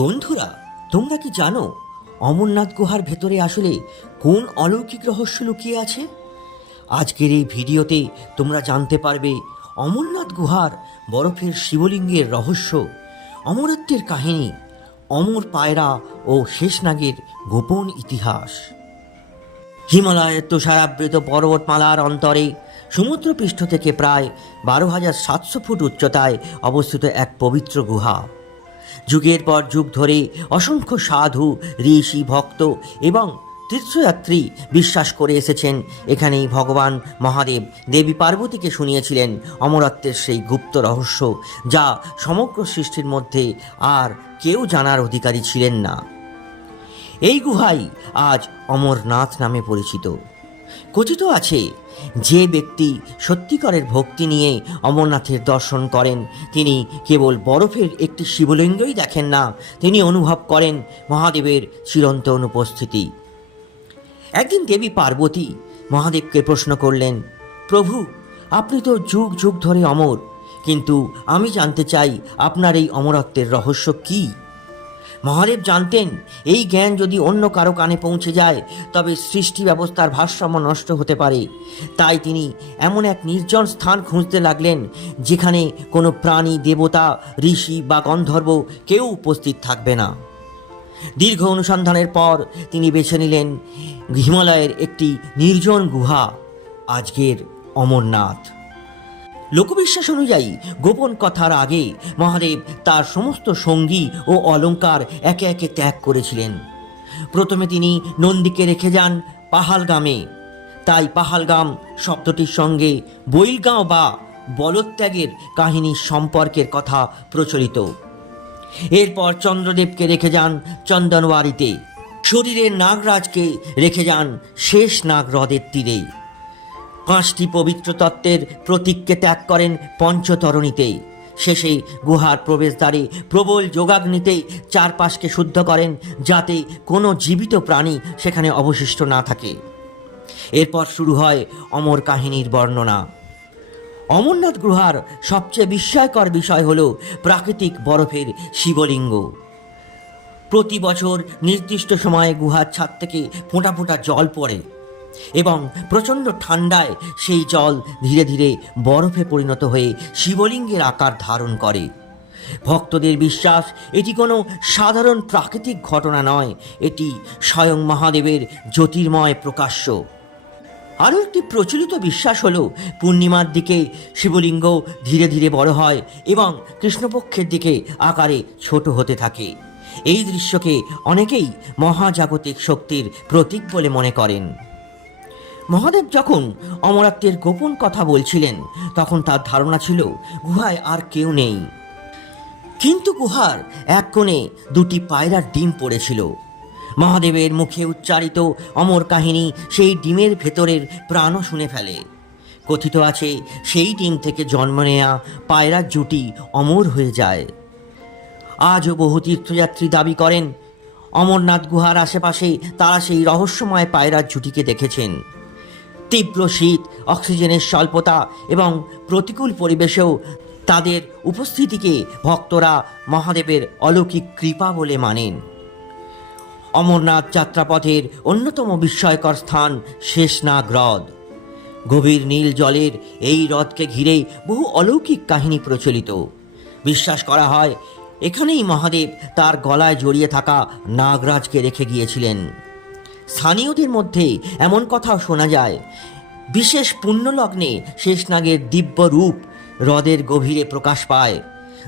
বন্ধুরা, তোমরা কি জানো অমরনাথ গুহার ভেতরে আসলে কোন অলৌকিক রহস্য লুকিয়ে আছে? আজকের এই ভিডিওতে তোমরা জানতে পারবে অমরনাথ গুহার বরফের শিবলিঙ্গের রহস্য, অমরত্বের কাহিনী, অমর পায়রা ও শেষনাগের গোপন ইতিহাস। হিমালয়ের তুষারাবৃত পর্বতমালার অন্তরে সমুদ্রপৃষ্ঠ থেকে প্রায় 12,700 ফুট উচ্চতায় অবস্থিত এক পবিত্র গুহা। যুগের পর যুগ ধরে অসংখ্য সাধু, ঋষি, ভক্ত এবং তীর্থযাত্রী বিশ্বাস করে এসেছেন এখানেই ভগবান মহাদেব দেবী পার্বতীকে শুনিয়েছিলেন অমরত্বের সেই গুপ্ত রহস্য, যা সমগ্র সৃষ্টির মধ্যে আর কেউ জানার অধিকারী ছিলেন না। এই গুহাই আজ অমরনাথ নামে পরিচিত। কথিত আছে, যে ব্যক্তি সত্যিকারের ভক্তি নিয়ে অমরনাথের দর্শন করেন তিনি কেবল বরফের একটি শিবলিঙ্গই দেখেন না, তিনি অনুভব করেন মহাদেবের চিরন্তন অনুপস্থিতি। একদিন দেবী পার্বতী মহাদেবকে প্রশ্ন করলেন, প্রভু, আপনি তো যুগ যুগ ধরে অমর, কিন্তু আমি জানতে চাই আপনার এই অমরত্বের রহস্য কী? মহাদেব জানতেন এই জ্ঞান যদি অন্য কারো কানে পৌঁছে যায় তবে সৃষ্টি ব্যবস্থার ভারসাম্য নষ্ট হতে পারে। তাই তিনি এমন এক নির্জন স্থান খুঁজতে লাগলেন যেখানে কোনো প্রাণী, দেবতা, ঋষি বা গন্ধর্ব কেউ উপস্থিত থাকবে না। দীর্ঘ অনুসন্ধানের পর তিনি বেছে নিলেন হিমালয়ের একটি নির্জন গুহা, আজকের অমরনাথ। লোকবিশ্বাস অনুযায়ী গোপন কথার আগে মহাদেব তার সমস্ত সঙ্গী ও অলংকার একে একে ত্যাগ করেছিলেন। প্রথমে তিনি নন্দীকে রেখে যান পাহালগামে। তাই পাহালগাম শব্দটির সঙ্গে বৈলগাঁও বা বলত্যাগের কাহিনীর সম্পর্কের কথা প্রচলিত। এরপর চন্দ্রদেবকে রেখে যান চন্দনওয়ারিতে। শরীরের নাগরাজকে রেখে যান শেষ নাগ হ্রদের তীরে। 5টি পবিত্র তত্ত্বের প্রতীককে ত্যাগ করেন পঞ্চতরণীতে। শেষে গুহার প্রবেশদ্বারে প্রবল যোগাগ্নিতে চারপাশকে শুদ্ধ করেন যাতে কোনো জীবিত প্রাণী সেখানে অবশিষ্ট না থাকে। এরপর শুরু হয় অমর কাহিনীর বর্ণনা। অমরনাথ গুহার সবচেয়ে বিস্ময়কর বিষয় হল প্রাকৃতিক বরফের শিবলিঙ্গ। প্রতি বছর নির্দিষ্ট সময়ে গুহার ছাদ থেকে ফোঁটা ফোঁটা জল পড়ে এবং প্রচণ্ড ঠান্ডায় সেই জল ধীরে ধীরে বরফে পরিণত হয়ে শিবলিঙ্গের আকার ধারণ করে। ভক্তদের বিশ্বাস এটি কোনো সাধারণ প্রাকৃতিক ঘটনা নয়, এটি স্বয়ং মহাদেবের জ্যোতির্ময় প্রকাশ্য। আরও একটি প্রচলিত বিশ্বাস হলো পূর্ণিমার দিকে শিবলিঙ্গ ধীরে ধীরে বড় হয় এবং কৃষ্ণপক্ষের দিকে আকারে ছোট হতে থাকে। এই দৃশ্যকে অনেকেই মহাজাগতিক শক্তির প্রতীক বলে মনে করেন। মহাদেব যখন অমরত্বের গোপন কথা বলছিলেন তখন তার ধারণা ছিল গুহায় আর কেউ নেই। কিন্তু গুহার এক কোণে 2টি পায়রার ডিম পড়েছিল। মহাদেবের মুখে উচ্চারিত অমর কাহিনী সেই ডিমের ভেতরের প্রাণও শুনে ফেলে। কথিত আছে সেই ডিম থেকে জন্ম নেয়া পায়রার জুটি অমর হয়ে যায়। আজও বহু তীর্থযাত্রী দাবি করেন অমরনাথ গুহার আশেপাশে তারা সেই রহস্যময় পায়রার জুটিকে দেখেছেন। তীব্র শীত, অক্সিজেনের স্বল্পতা এবং প্রতিকূল পরিবেশেও তাদের উপস্থিতিকে ভক্তরা মহাদেবের অলৌকিক কৃপা বলে মানেন। অমরনাথ যাত্রাপথের অন্যতম বিস্ময়কর স্থান শেষনাগ হ্রদ। গভীর নীল জলের এই হ্রদকে ঘিরে বহু অলৌকিক কাহিনী প্রচলিত। বিশ্বাস করা হয় এখানেই মহাদেব তার গলায় জড়িয়ে থাকা নাগরাজকে রেখে গিয়েছিলেন। স্থানীয়দের মধ্যে এমন কথাও শোনা যায়, বিশেষ পুণ্যলগ্নে শেষনাগের দিব্য রূপ হ্রদের গভীরে প্রকাশ পায়,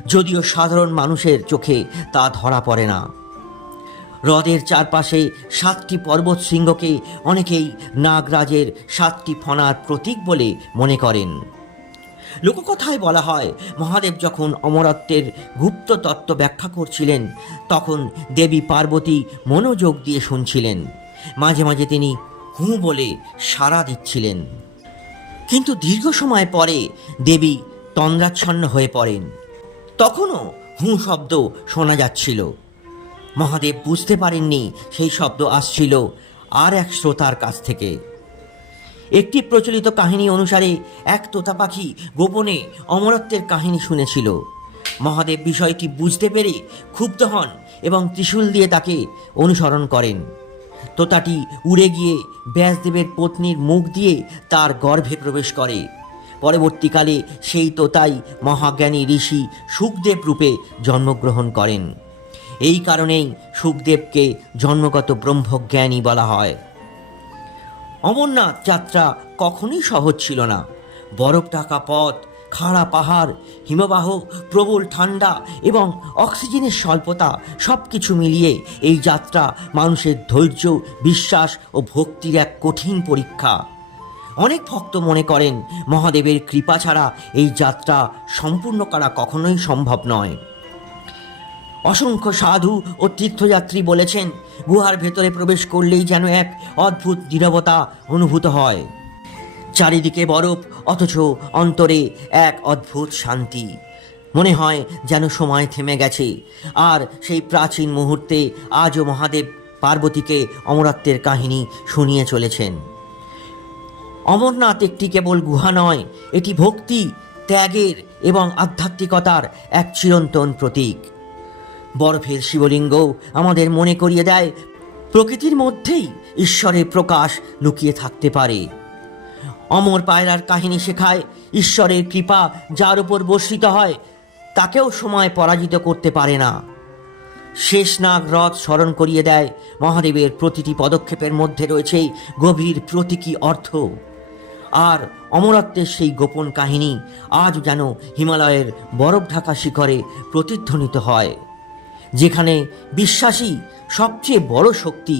যদিও সাধারণ মানুষের চোখে তা ধরা পড়ে না। হ্রদের চারপাশে 7টি পর্বত শৃঙ্গকে অনেকেই নাগরাজের 7টি ফণার প্রতীক বলে মনে করেন। লোককথায় বলা হয় মহাদেব যখন অমরত্বের গুপ্ত তত্ত্ব ব্যাখ্যা করছিলেন তখন দেবী পার্বতী মনোযোগ দিয়ে শুনছিলেন। মাঝে মাঝে তিনি হুঁ বলে সাড়া দিচ্ছিলেন। কিন্তু দীর্ঘ সময় পরে দেবী তন্দ্রাচ্ছন্ন হয়ে পড়েন। তখনও হুঁ শব্দ শোনা যাচ্ছিল। মহাদেব বুঝতে পারেননি সেই শব্দ আসছিল আর এক শ্রোতার কাছ থেকে। একটি প্রচলিত কাহিনী অনুসারে এক তোতা পাখি গোপনে অমরত্বের কাহিনী শুনেছিল। মহাদেব বিষয়টি বুঝতে পেরে ক্ষুব্ধ হন এবং ত্রিশূল দিয়ে তাকে অনুসরণ করেন। তোতাটি উড়ে গিয়ে ব্যাসদেবের পত্নীর মুখ দিয়ে তার গর্ভে প্রবেশ করে। পরবর্তীকালে সেই তোতাই মহাজ্ঞানী ঋষি শুকদেব রূপে জন্মগ্রহণ করেন। এই কারণেই শুকদেবকে জন্মগত ব্রহ্মজ্ঞানী বলা হয়। অমরনাথ যাত্রা কখনোই সহজ ছিল না। বরফ ঢাকা পথ, খাড়া পাহাড়, হিমবাহ, প্রবল ঠান্ডা এবং অক্সিজেনের স্বল্পতা সব কিছু মিলিয়ে এই যাত্রা মানুষের ধৈর্য, বিশ্বাস ও ভক্তির এক কঠিন পরীক্ষা। অনেক ভক্ত মনে করেন মহাদেবের কৃপা ছাড়া এই যাত্রা সম্পূর্ণ করা কখনোই সম্ভব নয়। অসংখ্য সাধু ও তীর্থযাত্রী বলেছেন, গুহার ভেতরে প্রবেশ করলেই যেন এক অদ্ভুত নীরবতা অনুভূত হয়। চারিদিকে বরফ, অথচ অন্তরে এক অদ্ভুত শান্তি। মনে হয় যেন সময় থেমে গেছে। আর সেই প্রাচীন মুহূর্তে আজও মহাদেব পার্বতীকে অমরত্বের কাহিনী শুনিয়ে চলেছেন। অমরনাথ একটি কেবল গুহা নয়, এটি ভক্তি, ত্যাগের এবং আধ্যাত্মিকতার এক চিরন্তন প্রতীক। বরফের শিবলিঙ্গ আমাদের মনে করিয়ে দেয় প্রকৃতির মধ্যেই ঈশ্বরের প্রকাশ লুকিয়ে থাকতে পারে। অমর পায়রার কাহিনী শেখায় ঈশ্বরের কৃপা যার উপর বর্ষিত হয় তাকেও সময় পরাজিত করতে পারে না। শেষনাগ হ্রদ স্মরণ করিয়ে দেয় মহাদেবের প্রতিটি পদক্ষেপের মধ্যে রয়েছে গভীর প্রতীকী অর্থ। আর অমরত্বের সেই গোপন কাহিনী আজ যেন হিমালয়ের বরফ ঢাকা শিখরে প্রতিধ্বনিত হয়, যেখানে বিশ্বাসী সবচেয়ে বড় শক্তি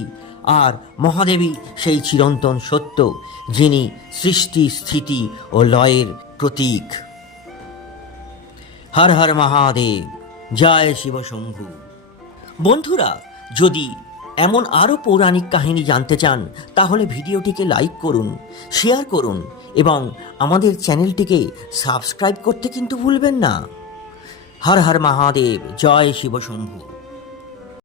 আর মহাদেবী সেই চিরন্তন সত্য, যিনি সৃষ্টি, স্থিতি ও লয়ের প্রতীক। হর হর মহাদেব, জয় শিব শম্ভু। বন্ধুরা, যদি এমন আরও পৌরাণিক কাহিনী জানতে চান তাহলে ভিডিওটিকে লাইক করুন, শেয়ার করুন এবং আমাদের চ্যানেলটিকে সাবস্ক্রাইব করতে কিন্তু ভুলবেন না। হর হর মহাদেব, জয় শিব শম্ভু।